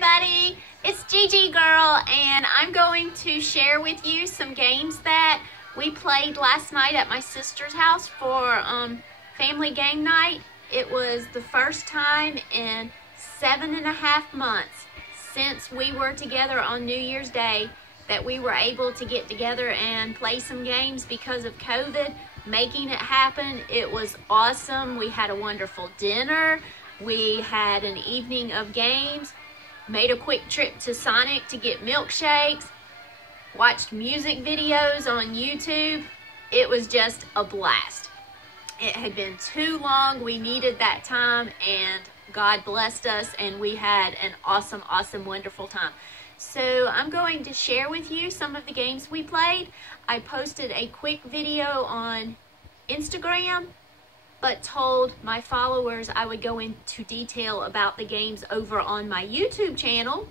everybody, it's Gigi Girl, and I'm going to share with you some games that we played last night at my sister's house for family game night. It was the first time in 7.5 months since we were together on New Year's Day that we were able to get together and play some games because of COVID making it happen. It was awesome. We had a wonderful dinner. We had an evening of games, made a quick trip to Sonic to get milkshakes, watched music videos on YouTube. It was just a blast. It had been too long. We needed that time, and God blessed us, and we had an awesome, wonderful time. So I'm going to share with you some of the games we played. I posted a quick video on Instagram, but told my followers I would go into detail about the games over on my YouTube channel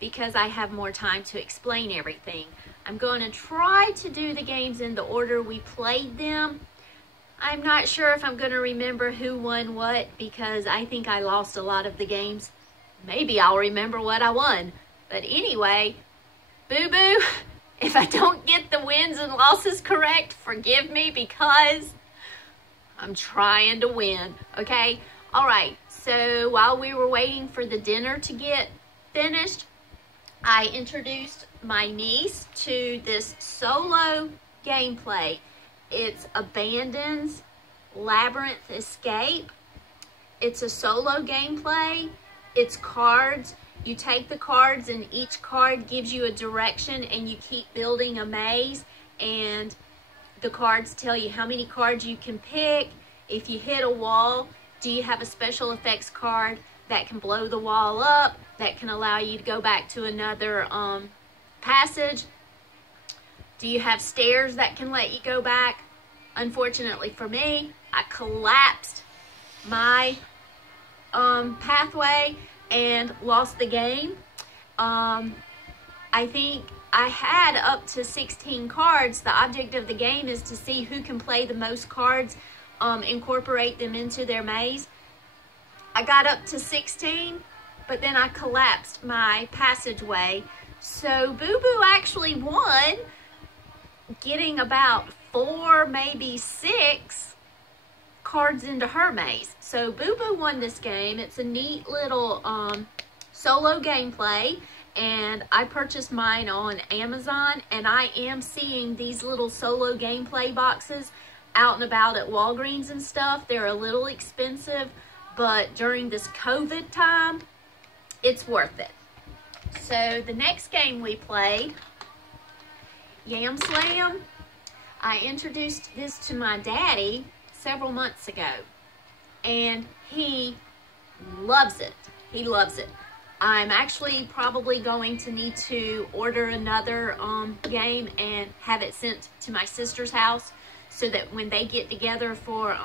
because I have more time to explain everything. I'm going to try to do the games in the order we played them. I'm not sure if I'm going to remember who won what because I think I lost a lot of the games. Maybe I'll remember what I won. But anyway, boo-boo, if I don't get the wins and losses correct, forgive me because I'm trying to win, okay? All right, so while we were waiting for the dinner to get finished, I introduced my niece to this solo gameplay. It's Abandon's Labyrinth Escape. It's a solo gameplay. It's cards. You take the cards and each card gives you a direction and you keep building a maze, and the cards tell you how many cards you can pick. If you hit a wall, do you have a special effects card that can blow the wall up, that can allow you to go back to another passage? Do you have stairs that can let you go back? Unfortunately for me, I collapsed my pathway and lost the game. I think I had up to 16 cards. The object of the game is to see who can play the most cards, incorporate them into their maze. I got up to 16, but then I collapsed my passageway. So Boo Boo actually won, getting about 4, maybe 6 cards into her maze. So Boo Boo won this game. It's a neat little solo gameplay, and I purchased mine on Amazon, and I am seeing these little solo gameplay boxes out and about at Walgreens and stuff. They're a little expensive, but during this COVID time, it's worth it. So the next game we played, Yam Slam. I introduced this to my daddy several months ago, and he loves it. He loves it. I'm actually probably going to need to order another game and have it sent to my sister's house so that when they get together for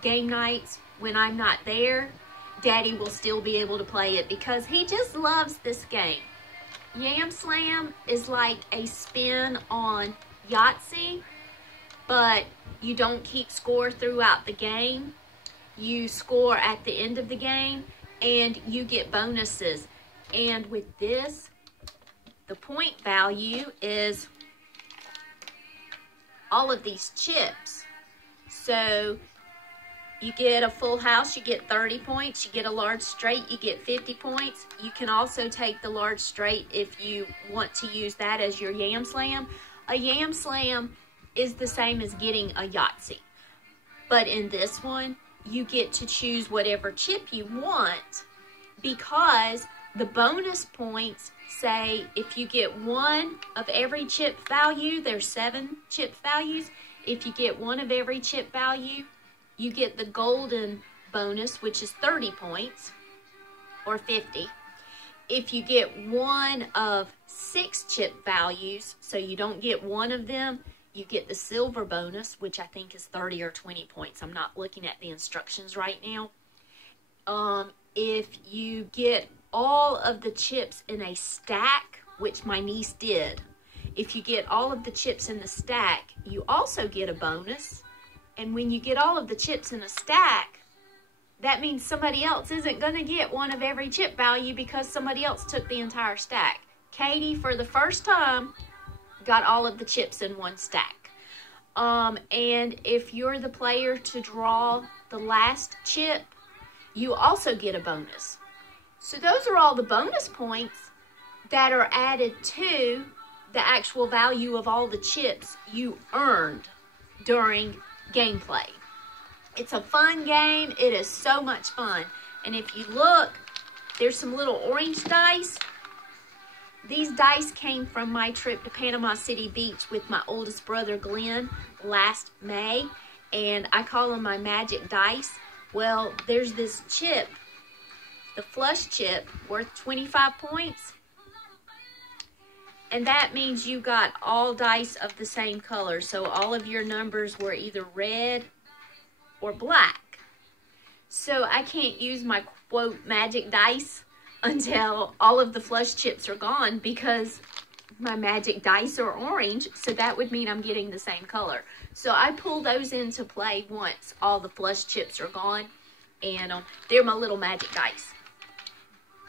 game nights, when I'm not there, Daddy will still be able to play it because he just loves this game. Yam Slam is like a spin on Yahtzee, but you don't keep score throughout the game. You score at the end of the game, and you get bonuses. And with this, the point value is all of these chips. So you get a full house, you get 30 points. You get a large straight, you get 50 points. You can also take the large straight if you want to use that as your Yam Slam. A Yam Slam is the same as getting a Yahtzee. But in this one, you get to choose whatever chip you want because the bonus points say if you get 1 of every chip value, there's 7 chip values. If you get 1 of every chip value, you get the golden bonus, which is 30 points or 50. If you get 1 of 6 chip values, so you don't get 1 of them, you get the silver bonus, which I think is 30 or 20 points. I'm not looking at the instructions right now. If you get all of the chips in a stack, which my niece did, if you get all of the chips in the stack, you also get a bonus. And when you get all of the chips in a stack, that means somebody else isn't going to get one of every chip value because somebody else took the entire stack. Katie, for the first time, got all of the chips in one stack. And if you're the player to draw the last chip, you also get a bonus. So those are all the bonus points that are added to the actual value of all the chips you earned during gameplay. It's a fun game. It is so much fun. And if you look, there's some little orange dice. These dice came from my trip to Panama City Beach with my oldest brother, Glenn, last May. And I call them my magic dice. Well, there's this chip, the flush chip, worth 25 points. And that means you got all dice of the same color. So all of your numbers were either red or black. So I can't use my quote magic dice until all of the flush chips are gone because my magic dice are orange, so that would mean I'm getting the same color. So I pull those into play once all the flush chips are gone, and they're my little magic dice.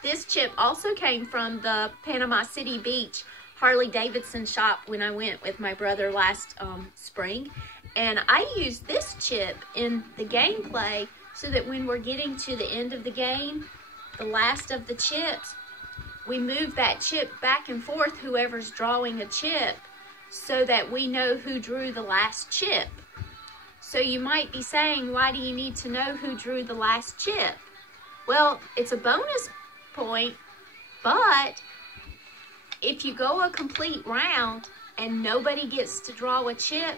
This chip also came from the Panama City Beach Harley Davidson shop when I went with my brother last spring. And I used this chip in the gameplay so that when we're getting to the end of the game, the last of the chips, we move that chip back and forth, whoever's drawing a chip, so that we know who drew the last chip. So you might be saying, why do you need to know who drew the last chip? Well, it's a bonus point, but if you go a complete round and nobody gets to draw a chip,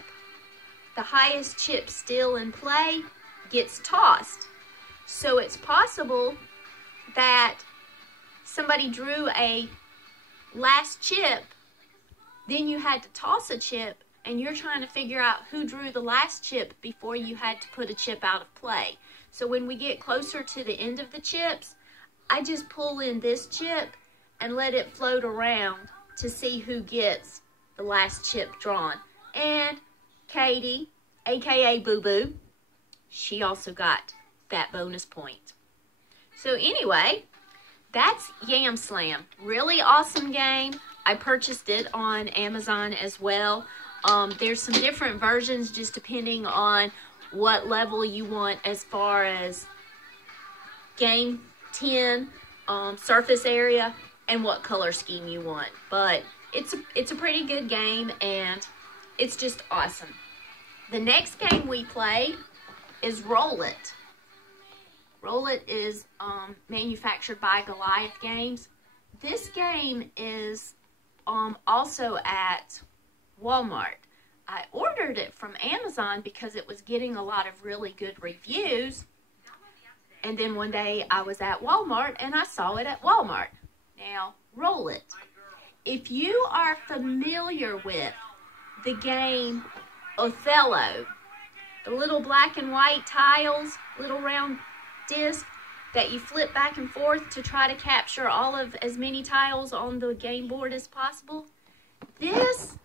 the highest chip still in play gets tossed. So it's possible that somebody drew a last chip, then you had to toss a chip, and you're trying to figure out who drew the last chip before you had to put a chip out of play. So when we get closer to the end of the chips, I just pull in this chip and let it float around to see who gets the last chip drawn. And Katie, aka Boo Boo, she also got that bonus point. So anyway, that's Yam Slam. Really awesome game. I purchased it on Amazon as well. There's some different versions just depending on what level you want as far as game 10, surface area, and what color scheme you want. But it's a pretty good game, and it's just awesome. The next game we played is Roll It. Roll It is manufactured by Goliath Games. This game is also at Walmart. I ordered it from Amazon because it was getting a lot of really good reviews. And then one day I was at Walmart and I saw it at Walmart. Now, Roll It. If you are familiar with the game Othello, the little black and white tiles, little round disc that you flip back and forth to try to capture all of as many tiles on the game board as possible, this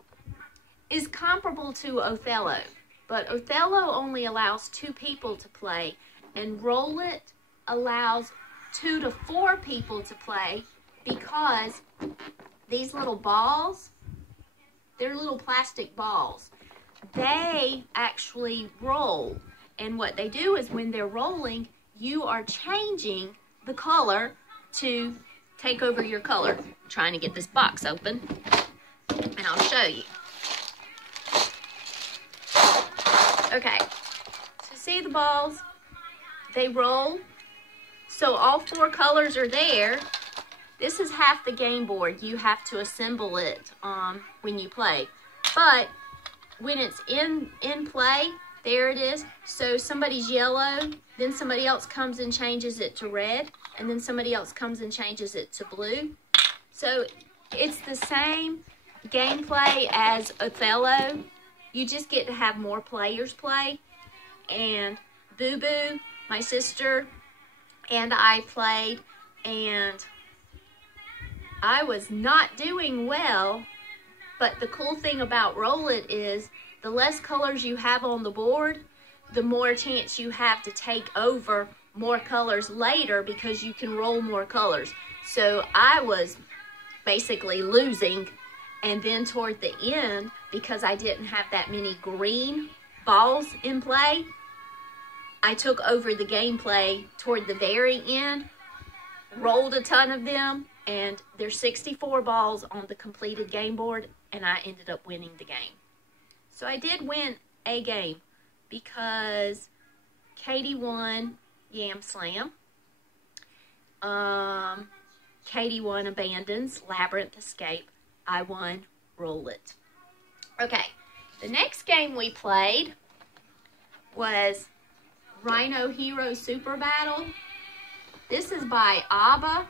is comparable to Othello, but Othello only allows 2 people to play, and Roll It allows 2 to 4 people to play because these little balls, they're little plastic balls. They actually roll, and what they do is when they're rolling, you are changing the color to take over your color. I'm trying to get this box open, and I'll show you. Okay, so see the balls? They roll. So all 4 colors are there. This is half the game board. You have to assemble it when you play. But when it's in play, there it is. So somebody's yellow, then somebody else comes and changes it to red, and then somebody else comes and changes it to blue. So it's the same gameplay as Othello. You just get to have more players play. And Boo Boo, my sister, and I played, and I was not doing well. But the cool thing about Roll It is the less colors you have on the board, the more chance you have to take over more colors later because you can roll more colors. So I was basically losing, and then toward the end, because I didn't have that many green balls in play, I took over the gameplay toward the very end, rolled a ton of them, and there's 64 balls on the completed game board, and I ended up winning the game. So I did win a game because Katie won Yam Slam. Katie won Abandons, Labyrinth Escape. I won Roll It. Okay, the next game we played was Rhino Hero Super Battle. This is by ABBA,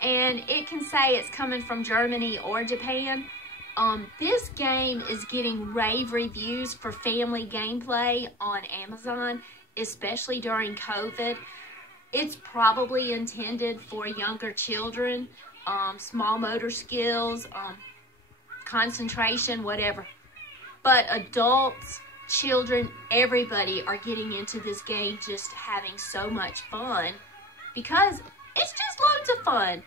and it can say it's coming from Germany or Japan. This game is getting rave reviews for family gameplay on Amazon, especially during COVID. It's probably intended for younger children, small motor skills, concentration, whatever. But adults, children, everybody are getting into this game, just having so much fun because it's just loads of fun.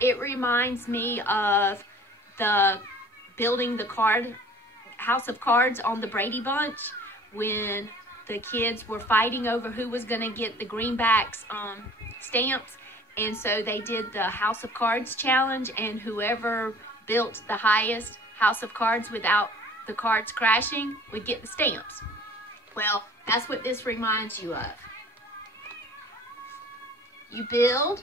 It reminds me of the building the house of cards on the Brady Bunch when the kids were fighting over who was going to get the greenbacks stamps, and so they did the House of Cards challenge, and whoever built the highest house of cards without the cards crashing would get the stamps. Well, that's what this reminds you of. You build,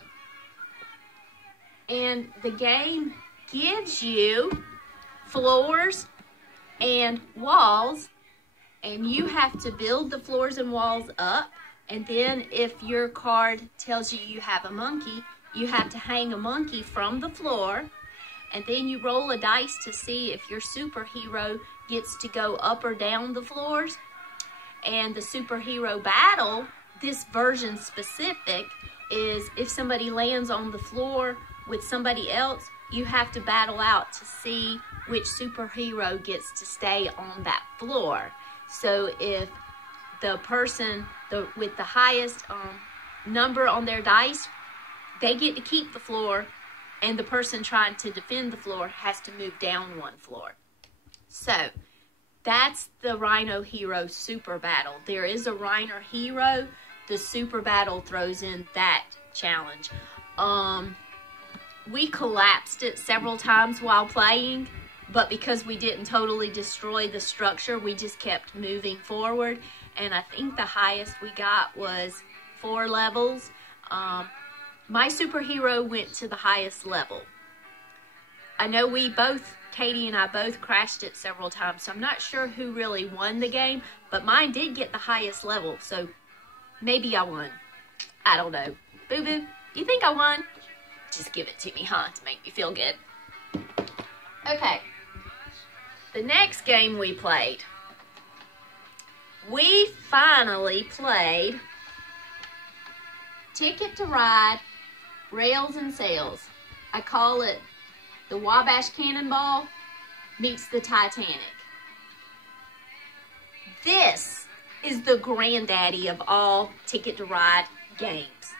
and the game gives you floors and walls, and you have to build the floors and walls up, and then if your card tells you you have a monkey, you have to hang a monkey from the floor, and then you roll a dice to see if your superhero gets to go up or down the floors. And the superhero battle, this version specific, is if somebody lands on the floor with somebody else, you have to battle out to see which superhero gets to stay on that floor. So if the person with the highest number on their dice, they get to keep the floor, and the person trying to defend the floor has to move down one floor. So that's the Rhino Hero Super Battle. There is a Rhino Hero. The Super Battle throws in that challenge. We collapsed it several times while playing, but because we didn't totally destroy the structure, we just kept moving forward, and I think the highest we got was 4 levels. My superhero went to the highest level. I know Katie and I both crashed it several times, so I'm not sure who really won the game, but mine did get the highest level, so maybe I won. I don't know. Boo Boo, you think I won? Just give it to me, huh, to make me feel good. Okay. The next game we played, we finally played Ticket to Ride, Rails&Sails. I call it the Wabash Cannonball meets the Titanic. This is the granddaddy of all Ticket to Ride games.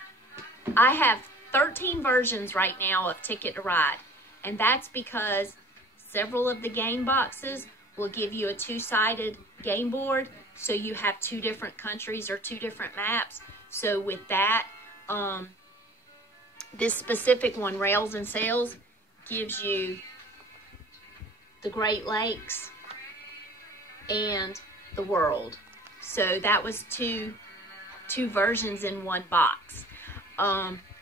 I have 13 versions right now of Ticket to Ride, and that's because several of the game boxes will give you a 2-sided game board, so you have 2 different countries or 2 different maps. So with that, this specific one, Rails&Sails, gives you the Great Lakes and the world. So that was two versions in one box.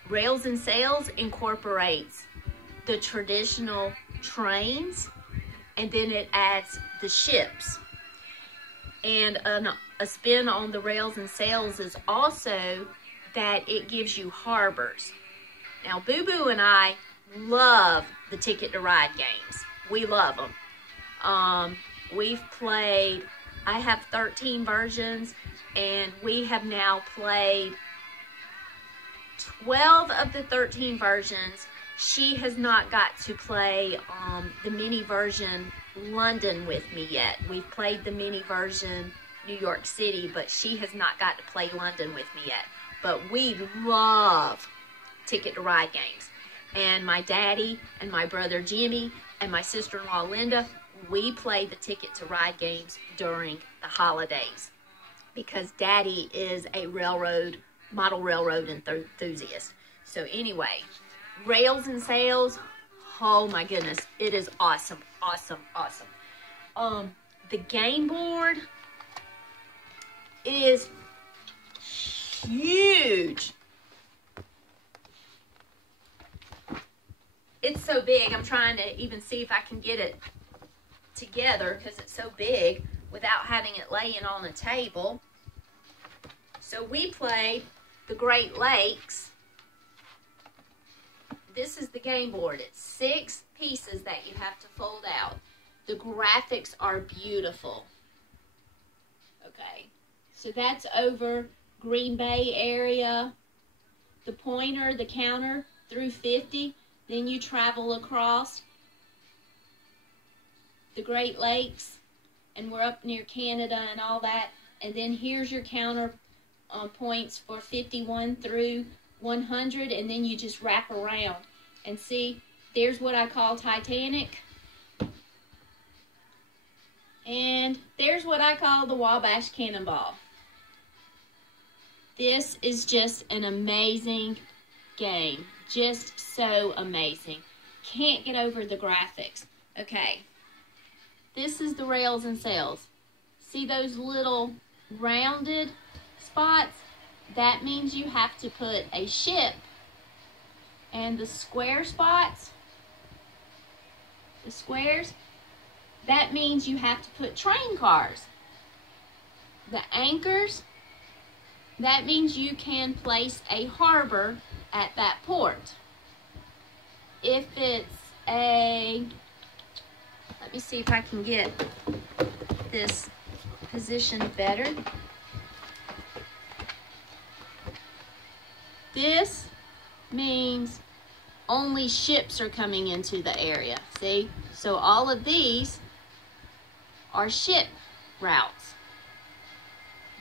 Rails&Sails incorporates the traditional trains, and then it adds the ships. And a spin on the Rails&Sails is also that it gives you harbors. Now, Boo Boo and I love the Ticket to Ride games. We love them. We've played, I have 13 versions, and we have now played 12 of the 13 versions. She has not got to play the mini version London with me yet. We've played the mini version New York City, but she has not got to play London with me yet. but we love Ticket to Ride games. And my daddy and my brother Jimmy and my sister-in-law Linda, we play the Ticket to Ride games during the holidays because Daddy is a model railroad enthusiast. So anyway, Rails&Sails, oh my goodness, it is awesome, awesome, awesome. The game board is huge. It's so big, I'm trying to even see if I can get it together because it's so big without having it laying on a table. So we played the Great Lakes. This is the game board. It's 6 pieces that you have to fold out. The graphics are beautiful. Okay, so that's over Green Bay area. The pointer, the counter through 50. Then you travel across the Great Lakes, and we're up near Canada and all that. And then here's your counter points for 51 through 100, and then you just wrap around. And see, there's what I call Titanic. And there's what I call the Wabash Cannonball. This is just an amazing game. Just so amazing. Can't get over the graphics. Okay. This is the Rails&Sails. See those little rounded spots? That means you have to put a ship. And the square spots, the squares, that means you have to put train cars. The anchors, that means you can place a harbor at that port. If it's a, let me see if I can get this positioned better. This means only ships are coming into the area. See? So all of these are ship routes.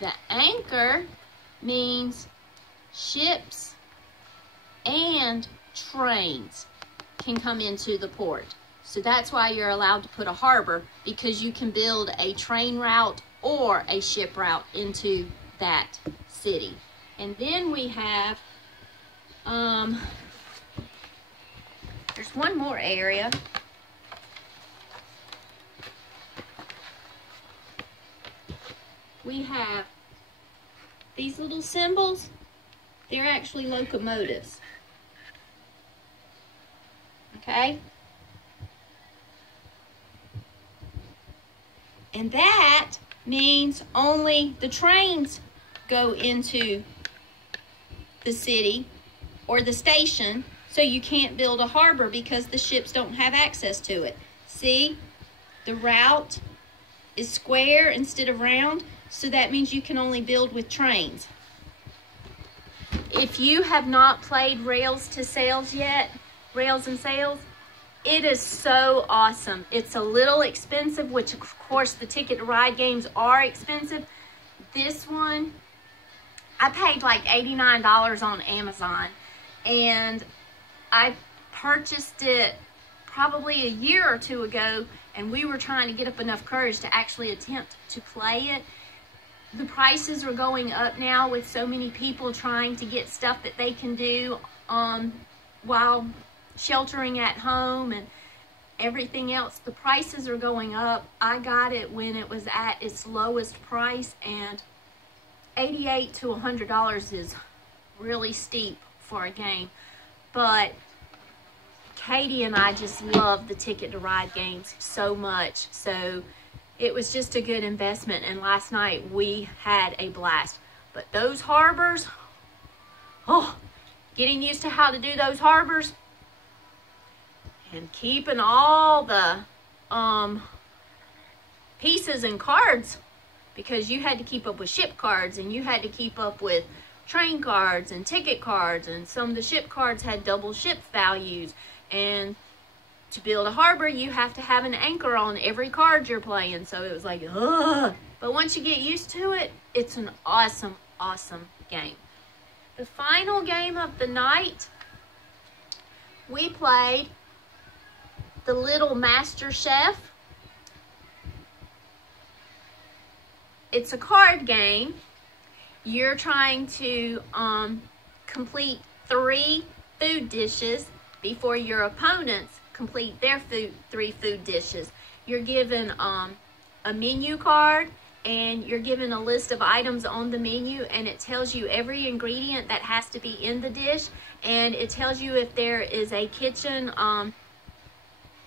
The anchor means ships and trains can come into the port. So that's why you're allowed to put a harbor, because you can build a train route or a ship route into that city. And then we have there's one more area. We have these little symbols. They're actually locomotives. Okay? And that means only the trains go into the city or the station, so you can't build a harbor because the ships don't have access to it. See? The route is square instead of round, so that means you can only build with trains. If you have not played Rails&Sails yet, Rails&Sails, it is so awesome. It's a little expensive, which of course the Ticket to Ride games are expensive. This one, I paid like $89 on Amazon, and I purchased it probably a year or two ago, and we were trying to get up enough courage to actually attempt to play it. The prices are going up now with so many people trying to get stuff that they can do while sheltering at home and everything else. The prices are going up. I got it when it was at its lowest price, and $88 to $100 is really steep for a game. But Katie and I just love the Ticket to Ride games so much, so it was just a good investment, and last night we had a blast. But those harbors, oh, getting used to how to do those harbors and keeping all the pieces and cards, because you had to keep up with ship cards, and you had to keep up with train cards and ticket cards, and some of the ship cards had double ship values. And to build a harbor, you have to have an anchor on every card you're playing. So it was like, ugh. But once you get used to it, it's an awesome, awesome game. the final game of the night, we played the Little Master Chef. It's a card game. You're trying to complete 3 food dishes before your opponents complete their 3 food dishes. You're given a menu card, and you're given a list of items on the menu, and it tells you every ingredient that has to be in the dish, and it tells you if there is a kitchen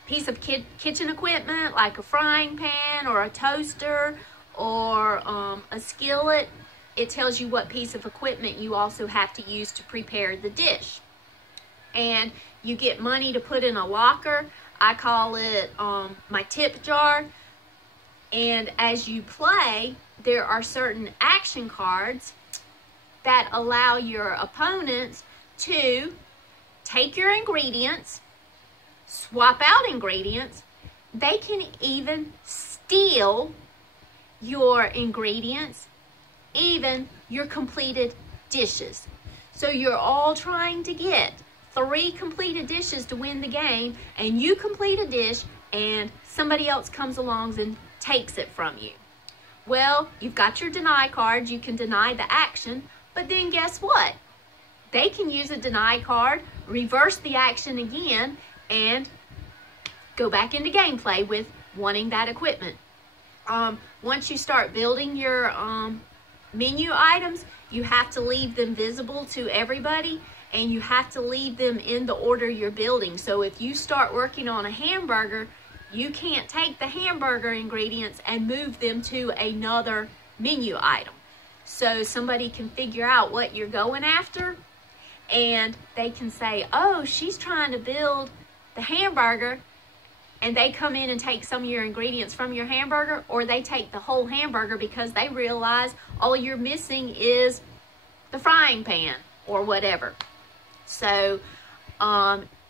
piece of kitchen equipment like a frying pan or a toaster or a skillet. It tells you what piece of equipment you also have to use to prepare the dish. And you get money to put in a locker. I call it my tip jar. And as you play, there are certain action cards that allow your opponents to take your ingredients, swap out ingredients. They can even steal your ingredients, even your completed dishes. So you're all trying to get 3 completed dishes to win the game, and you complete a dish and somebody else comes along and takes it from you. Well, you've got your deny card. You can deny the action, but then guess what? They can use a deny card, reverse the action again, and go back into gameplay with wanting that equipment. Once you start building your menu items, you have to leave them visible to everybody, and you have to leave them in the order you're building. So if you start working on a hamburger, you can't take the hamburger ingredients and move them to another menu item. So somebody can figure out what you're going after, and they can say, oh, she's trying to build the hamburger, and they come in and take some of your ingredients from your hamburger, or they take the whole hamburger because they realize all you're missing is the frying pan or whatever. So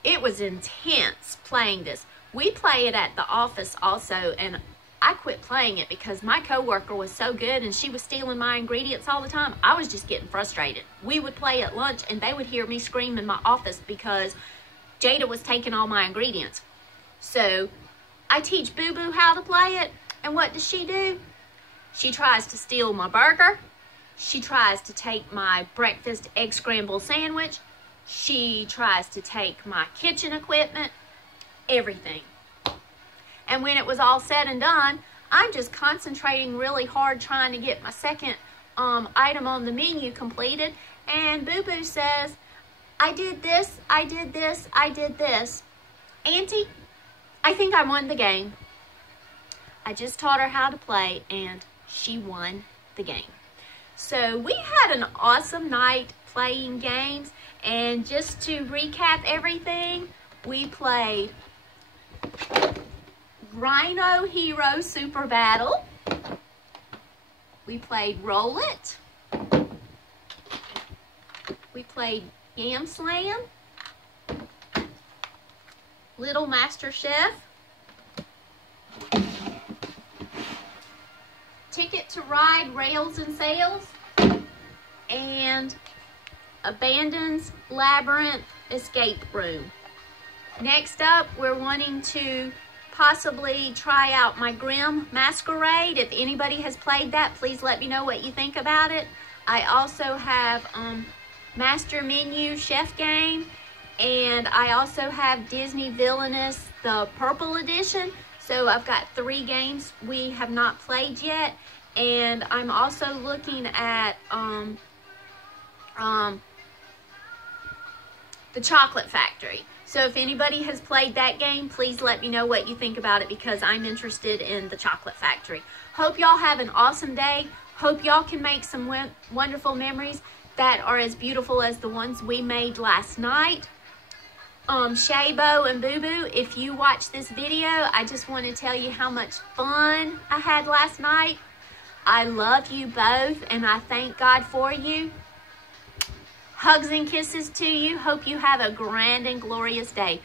it was intense playing this. We play it at the office also, and I quit playing it because my coworker was so good and she was stealing my ingredients all the time. I was just getting frustrated. We would play at lunch and they would hear me scream in my office because Jada was taking all my ingredients. So I teach Boo Boo how to play it, and what does she do? She tries to steal my burger. She tries to take my breakfast egg scramble sandwich. She tries to take my kitchen equipment. Everything. And when it was all said and done, I'm just concentrating really hard trying to get my second item on the menu completed, and Boo Boo says, I did this, I did this, I did this. Auntie, I think I won the game. I just taught her how to play, and she won the game. So we had an awesome night playing games, and just to recap everything, we played Rhino Hero Super Battle. We played Roll It. We played Yam Slam. Little Master Chef. Ticket to Ride Rails&Sails. And Abandon's Labyrinth Escape Room. Next up, we're wanting to possibly try out my Grim Masquerade. If anybody has played that, please let me know what you think about it. I also have Master Menu Chef Game, and I also have Disney Villainous, the Purple Edition. So I've got 3 games we have not played yet, and I'm also looking at the Chocolate Factory. So if anybody has played that game, please let me know what you think about it, because I'm interested in the Chocolate Factory. Hope y'all have an awesome day. Hope y'all can make some wonderful memories that are as beautiful as the ones we made last night. Shaybo and Boo Boo, if you watch this video, I just want to tell you how much fun I had last night. I love you both, and I thank God for you. Hugs and kisses to you. Hope you have a grand and glorious day.